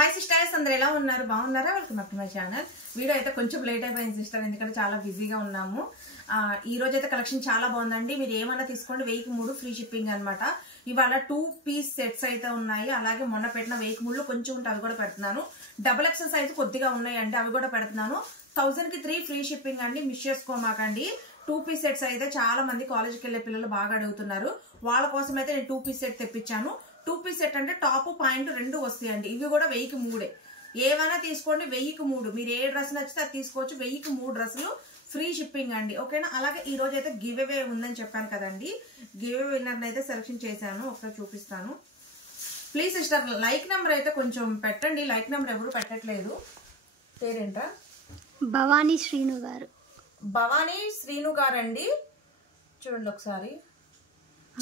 Hi sisters, అందరూ ఎలా ఉన్నారు? బాగున్నారా? Welcome back to my channel. Video అయితే కొంచెం లేట్ అయిపోయింది సిస్టర్, ఎందుకంటే చాలా బిజీగా ఉన్నాము. ఈ రోజు అయితే కలెక్షన్ చాలా బాగుందండి. మీరు ఏమన్నా తీసుకోండి, 1003 ఫ్రీ షిప్పింగ్ అనమాట. ఇవాళ 2 పీస్ సెట్స్ అయితే ఉన్నాయి. అలాగే మొన్న పెట్టిన 1003 కొంచెం ఉంటే అవి కూడా పెడుతున్నాను. XXL సైజ్ కొద్దిగా ఉన్నాయండి, అవి కూడా పెడుతున్నాను. 1000 కి 3 ఫ్రీ షిప్పింగ్ అండి, మిస్ చేసుకోమాకండి. 2 పీస్ సెట్స్ అయితే చాలా మంది కాలేజ్కి వెళ్లే పిల్లలు బాగా అడుగుతున్నారు. వాళ్ళ కోసం అయితే నేను 2 పీస్ సెట్ తెప్పించాను. 2 పీస్ సెట్ అంటే టాప్ పాయింట్ 2 వస్తాయండి. ఇవి కూడా 1003. ఏమైనా తీసుకోండి, 1003. మీరు ఏ డ్రెస్ నచ్చితే అది తీసుకోవచ్చు. 1003 డ్రెస్సులు ఫ్రీ షిప్పింగ్ అండి, ఓకేనా? అలాగే ఈ రోజు అయితే గివ్ అవే ఉందని చెప్పాను కదండి. గివ్ అవే విన్నర్ అయితే సెలెక్షన్ చేశాను, ఒకసారి చూపిస్తాను. ప్లీజ్ సిస్టర్, లైక్ నెంబర్ అయితే కొంచెం పెట్టండి. లైక్ నెంబర్ ఎవరు పెట్టట్లేదు. పేరేంటా? భవానీ శ్రీను గారు. భవానీ శ్రీను గారండి. చూడండి ఒకసారి.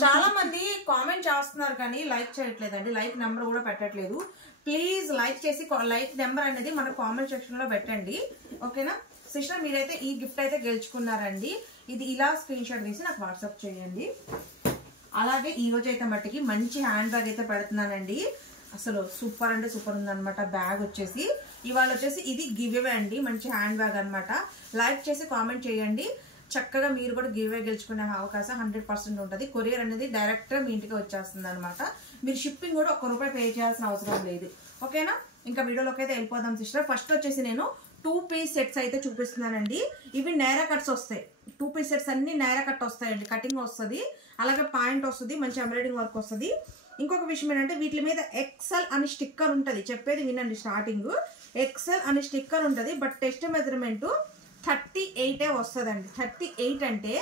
చాలా మంది కామెంట్ చేస్తున్నారు కానీ లైక్ చేయట్లేదండి, లైక్ నెంబర్ కూడా పెట్టట్లేదు. ప్లీజ్ లైక్ చేసి లైక్ నెంబర్ అనేది మన కామెంట్ సెక్షన్ లో పెట్టండి, ఓకేనా? సిస్టర్, మీరైతే ఈ గిఫ్ట్ అయితే గెలుచుకున్నారండి. ఇది ఇలా స్క్రీన్ షాట్ తీసి నాకు వాట్సాప్ చేయండి. అలాగే ఈ రోజు అయితే మట్టికి మంచి హ్యాండ్ బ్యాగ్ అయితే పెడుతున్నానండి. అసలు సూపర్ అంటే సూపర్ ఉందన్నమాట. బ్యాగ్ వచ్చేసి ఇవాళ వచ్చేసి ఇది గివ్ అవే అండి, మంచి హ్యాండ్ బ్యాగ్ అనమాట. లైక్ చేసి కామెంట్ చేయండి. చక్కగా మీరు కూడా గివ్ అవే గెలుచుకునే అవకాశం 100% ఉంటుంది. కొరియర్ అనేది డైరెక్ట్ మీ ఇంటికి వచ్చేస్తుంది అనమాట. మీరు షిప్పింగ్ కూడా ₹1 పే చేయాల్సిన అవసరం లేదు, ఓకేనా? ఇంకా వీడియోలోకి అయితే వెళ్ళిపోదాం సిస్టర్. ఫస్ట్ వచ్చేసి నేను 2 పీస్ సెట్స్ అయితే చూపిస్తున్నానండి. ఇవి నైరా కట్స్ వస్తాయి. 2 పీస్ సెట్స్ అన్ని నైరా కట్ వస్తాయండి. కటింగ్ వస్తుంది, అలాగే పాయింట్ వస్తుంది, మంచి ఎంబ్రాయిడింగ్ వర్క్ వస్తుంది. ఇంకొక విషయం ఏంటంటే వీటి మీద XL అని స్టిక్కర్ ఉంటుంది. చెప్పేది వినండి, స్టార్టింగ్ XL అని స్టిక్కర్ ఉంటుంది. బట్ టెస్ట్ మెజర్మెంట్ 38 వస్తుందండి. 38 అంటే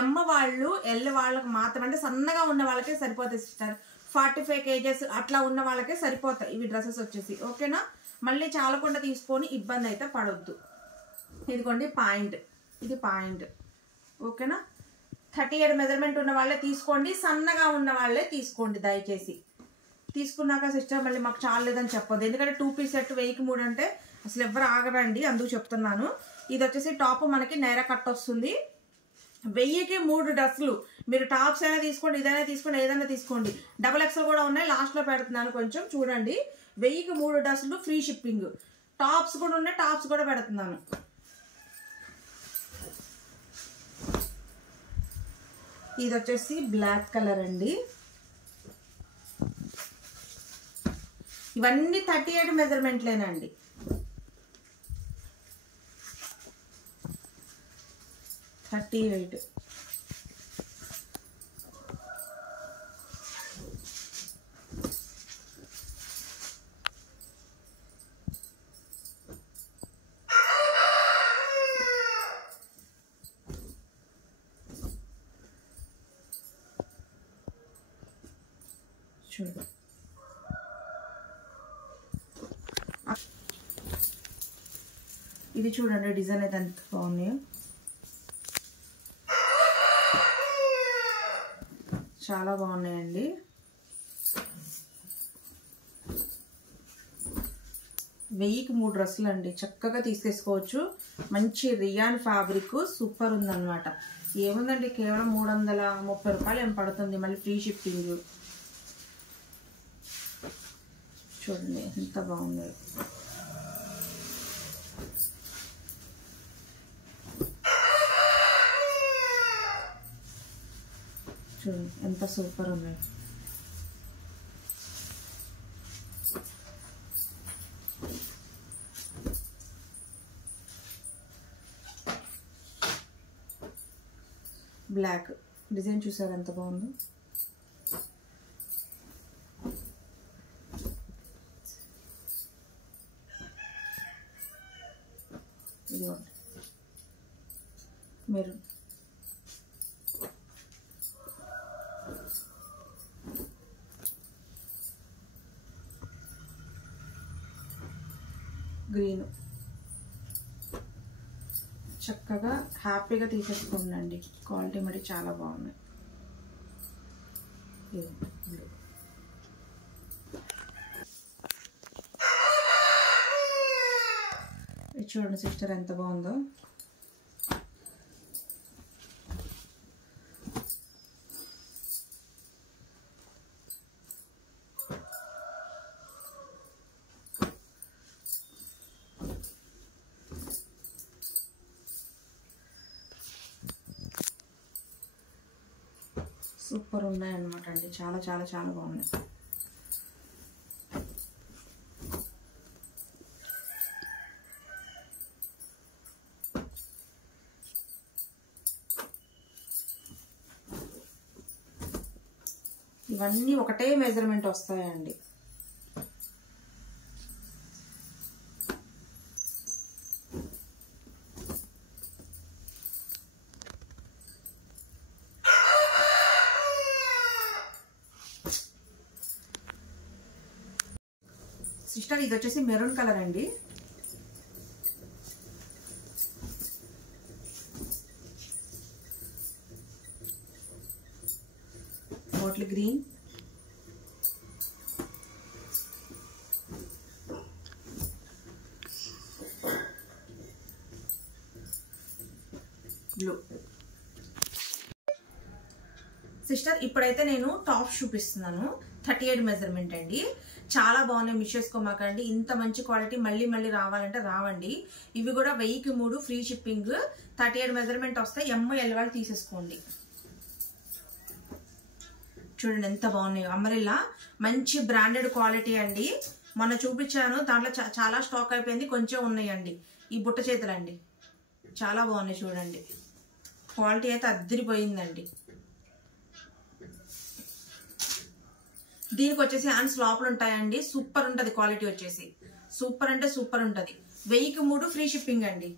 ఎమ్ వాళ్ళు ఎల్ వాళ్ళకి మాత్రం, అంటే సన్నగా ఉన్న వాళ్ళకే సరిపోతాయి సిస్టర్. 45 kgs అట్లా ఉన్న వాళ్ళకే సరిపోతాయి ఇవి డ్రెస్సెస్ వచ్చేసి, ఓకేనా? మళ్ళీ చాలకుండా తీసుకొని ఇబ్బంది అయితే పడొద్దు. ఇదిగోండి పాయింట్, ఇది పాయింట్, ఓకేనా? 38 మెజర్మెంట్ ఉన్న వాళ్ళే తీసుకోండి, సన్నగా ఉన్న వాళ్ళే తీసుకోండి దయచేసి. తీసుకున్నాక సిస్టర్ మళ్ళీ మాకు చాలేదని చెప్పొద్దు, ఎందుకంటే 2 పీస్ సెట్ 1003 అంటే అసలు ఎవరు ఆగరండి, అందుకు చెప్తున్నాను. ఇది వచ్చేసి టాప్ మనకి నైరా కట్ వస్తుంది. 1000కి 3 డ్రెస్సులు. మీరు టాప్స్ అయినా తీసుకోండి, ఇదైనా తీసుకోండి, ఏదైనా తీసుకోండి. XXL కూడా ఉన్నాయి, లాస్ట్లో పెడుతున్నాను కొంచెం చూడండి. 1000కి 3 డ్రెస్సులు ఫ్రీ షిప్పింగ్. టాప్స్ కూడా ఉన్నాయి, టాప్స్ కూడా పెడుతున్నాను. ఇది వచ్చేసి బ్లాక్ కలర్ అండి. ఇవన్నీ 38 మెజర్మెంట్లేనండి. చూడండి, ఇది చూడండి డిజైన్ అయితే ఎంత బాగున్నాయో, చాలా బాగున్నాయండి. వెయ్యికి 3 డ్రెస్సులు అండి, చక్కగా తీసేసుకోవచ్చు. మంచి రియాన్ ఫ్యాబ్రిక్ సూపర్ ఉందన్నమాట. ఏముందండి, కేవలం ₹330 ఏం పడుతుంది, మళ్ళీ ఫ్రీ షిప్పింగ్. చూడండి ఎంత బాగుంది. చూడండి ఎంత సూపర్ ఉన్నాయి. బ్లాక్ డిజైన్ చూసారు ఎంత బాగుందో. ఇదిగోండి మెరూన్, గ్రీన్. చక్కగా హ్యాపీగా తీసేసుకోండి. క్వాలిటీ మరి చాలా బాగున్నాయి. చూడండి సిస్టర్ ఎంత బాగుందో. సూపర్ ఉన్నాయి అన్నమాట అండి. చాలా చాలా చాలా బాగున్నాయి. ఇవన్నీ ఒకటే మెజర్మెంట్ వస్తాయండి. సిస్టర్ ఇది వచ్చేసి మెరూన్ కలర్ అండి. Bottle green, blue. సిస్టర్ ఇప్పుడైతే నేను టాప్స్ చూపిస్తున్నాను. 38 మెజర్మెంట్ అండి. చాలా బాగున్నాయి, మిస్ చేసుకోమాకండి. ఇంత మంచి క్వాలిటీ మళ్ళీ మళ్ళీ రావాలంటే రావండి. ఇవి కూడా 1000కి 3 ఫ్రీ షిప్పింగ్. 38 మెజర్మెంట్ వస్తాయి. ML వాళ్ళు తీసేసుకోండి. చూడండి ఎంత బాగున్నాయి. అంబ్రెల్లా మంచి బ్రాండెడ్ క్వాలిటీ అండి. మొన్న చూపించాను, దాంట్లో చాలా స్టాక్ అయిపోయింది, కొంచెం ఉన్నాయండి. ఈ బుట్ట చేతులు అండి, చాలా బాగున్నాయి. చూడండి క్వాలిటీ అయితే అద్దరిపోయిందండి. దీనికి వచ్చేసి హ్యాండ్స్ లోపల ఉంటాయండి. సూపర్ ఉంటది క్వాలిటీ వచ్చేసి. సూపర్ అంటే సూపర్ ఉంటది. 1000కి 3 ఫ్రీ షిప్పింగ్ అండి.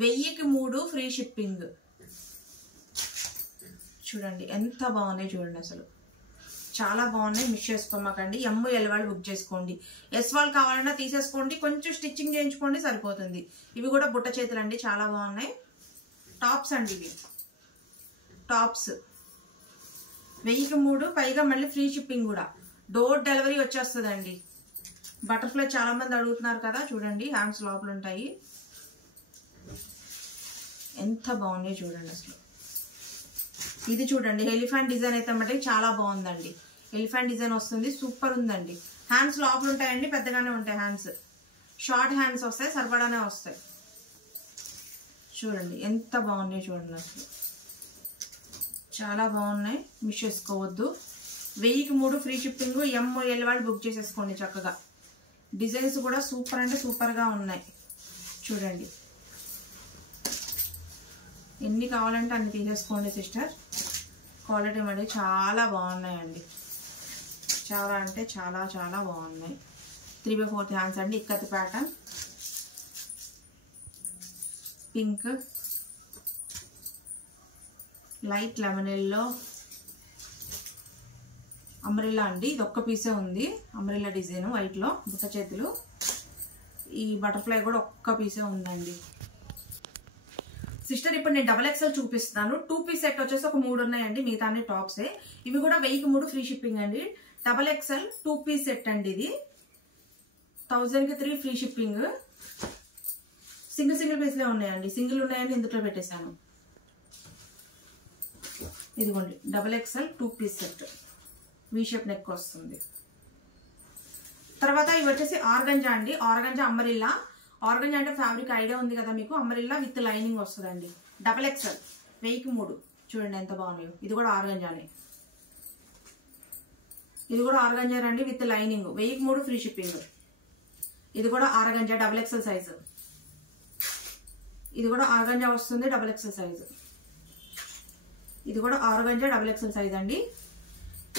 1000కి 3 ఫ్రీ షిప్పింగ్. చూడండి ఎంత బాగున్నాయి. చూడండి అసలు చాలా బాగున్నాయి. మిస్ చేసుకోమాకండి. ML వాళ్ళు బుక్ చేసుకోండి. S వాళ్ళు కావాలన్నా తీసేసుకోండి. కొంచెం స్టిచ్చింగ్ చేయించుకోండి సరిపోతుంది. ఇవి కూడా బుట్ట చేతులు అండి, చాలా బాగున్నాయి. టాప్స్ అండి ఇవి. టాప్స్ 1000కి 3, పైగా మళ్ళీ ఫ్రీ షిప్పింగ్ కూడా. డోర్ డెలివరీ వచ్చేస్తుందండి. బటర్ఫ్లై చాలా మంది అడుగుతున్నారు కదా. చూడండి హ్యాండ్స్ లోపల ఉంటాయి. ఎంత బాగున్నాయి చూడండి అసలు. ఇది చూడండి ఎలిఫెంట్ డిజైన్ అయితే మటుకు చాలా బాగుందండి. ఎలిఫెంట్ డిజైన్ వస్తుంది, సూపర్ ఉందండి. హ్యాండ్స్ లోపల ఉంటాయండి, పెద్దగానే ఉంటాయి హ్యాండ్స్. షార్ట్ హ్యాండ్స్ వస్తాయి, సరిపడానే వస్తాయి. చూడండి ఎంత బాగున్నాయి చూడండి అసలు. చాలా బాగున్నాయి, మిస్ చేసుకోవద్దు. 1000కి 3 ఫ్రీ షిప్పింగ్. ML వాళ్ళు బుక్ చేసేసుకోండి చక్కగా. డిజైన్స్ కూడా సూపర్ అంటే సూపర్గా ఉన్నాయి. చూడండి ఎన్ని కావాలంటే అన్ని తీసేసుకోండి సిస్టర్. క్వాలిటీ మరి చాలా బాగున్నాయండి. చాలా అంటే చాలా చాలా బాగున్నాయి. 3/4 హ్యాండ్స్ అండి. Ikat pattern, pink, light lemon yellow, umbrella అండి. ఇది ఒక్క పీసే ఉంది. అంబ్రెల్లా డిజైన్ వైట్ లో బుట్ట చేతులు. ఈ బటర్ఫ్లై కూడా ఒక్క పీసే ఉందండి. సిస్టర్ ఇప్పుడు నేను XXL చూపిస్తాను. 2 పీస్ సెట్ వచ్చేసి ఒక 3 ఉన్నాయండి, మిగతా అన్ని టాప్సే. ఇవి కూడా 1000కి 3 ఫ్రీ షిప్పింగ్ అండి. XXL 2 పీస్ సెట్ అండి. ఇది 1000కి 3 ఫ్రీ షిప్పింగ్. సింగిల్ పీస్లే ఉన్నాయండి. సింగిల్ ఉన్నాయండి, ఇందులో పెట్టేశాను. ఇదిగోండి XXL 2 piece set. V shape neck వస్తుంది. తర్వాత ఇవి వచ్చేసి ఆర్గంజా అండి. Organza umbrella. ఆర్గంజా అంటే ఫ్యాబ్రిక్ ఐడియా ఉంది కదా మీకు. అంబ్రెల్లా విత్ లైనింగ్ వస్తుందండి. XXL 1000కి 3. చూడండి ఎంత బాగున్నాయో. ఇది కూడా ఆర్గంజానే. ఇది కూడా ఆర్గంజా అండి విత్ లైనింగ్. 1000కి 3 free shipping. ఇది కూడా ఆర్గంజా XXL సైజు. ఇది కూడా ఆర్గంజా వస్తుంది XXL సైజు. ఇది కూడా ఆర్గంజా XXL సైజ్ అండి.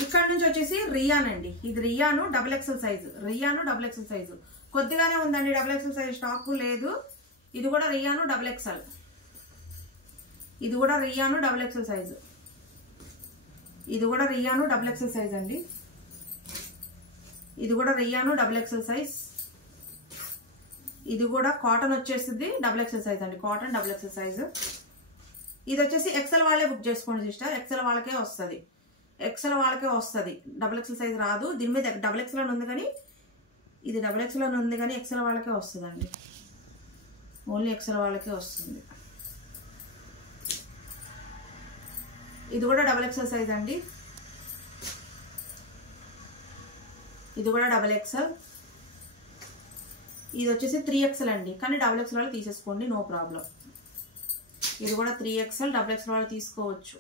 ఇక్కడ నుంచి వచ్చేసి రియాన్ అండి. ఇది రియాను XXL సైజు. రియాను XXL సైజు కొద్దిగానే ఉందండి. XXL సైజ్ స్టాక్ లేదు. ఇది కూడా రియాను XXL. ఇది కూడా రియాను XXL సైజు. ఇది కూడా రియాను XXL సైజ్ అండి. ఇది కూడా రియాను XXL సైజ్. ఇది కూడా కాటన్ వచ్చేసింది XXL సైజ్ అండి. Cotton XXL size. ఇది వచ్చేసి XL వాళ్ళే బుక్ చేసుకోండి సిస్టర్. XL వాళ్ళకే వస్తుంది. XL వాళ్ళకే వస్తుంది. XXL సైజ్ రాదు. దీని మీద XXL అని ఉంది కానీ, ఇది XXL అని ఉంది కానీ XL వాళ్ళకే వస్తుందండి. ఓన్లీ XL వాళ్ళకే వస్తుంది. ఇది కూడా XXL సైజ్ అండి. ఇది కూడా XXL. ఇది వచ్చేసి 3XL అండి, కానీ XXL వాళ్ళు తీసేసుకోండి, నో ప్రాబ్లం. ఇది కూడా 3XL. XXL వాళ్ళు తీసుకోవచ్చు.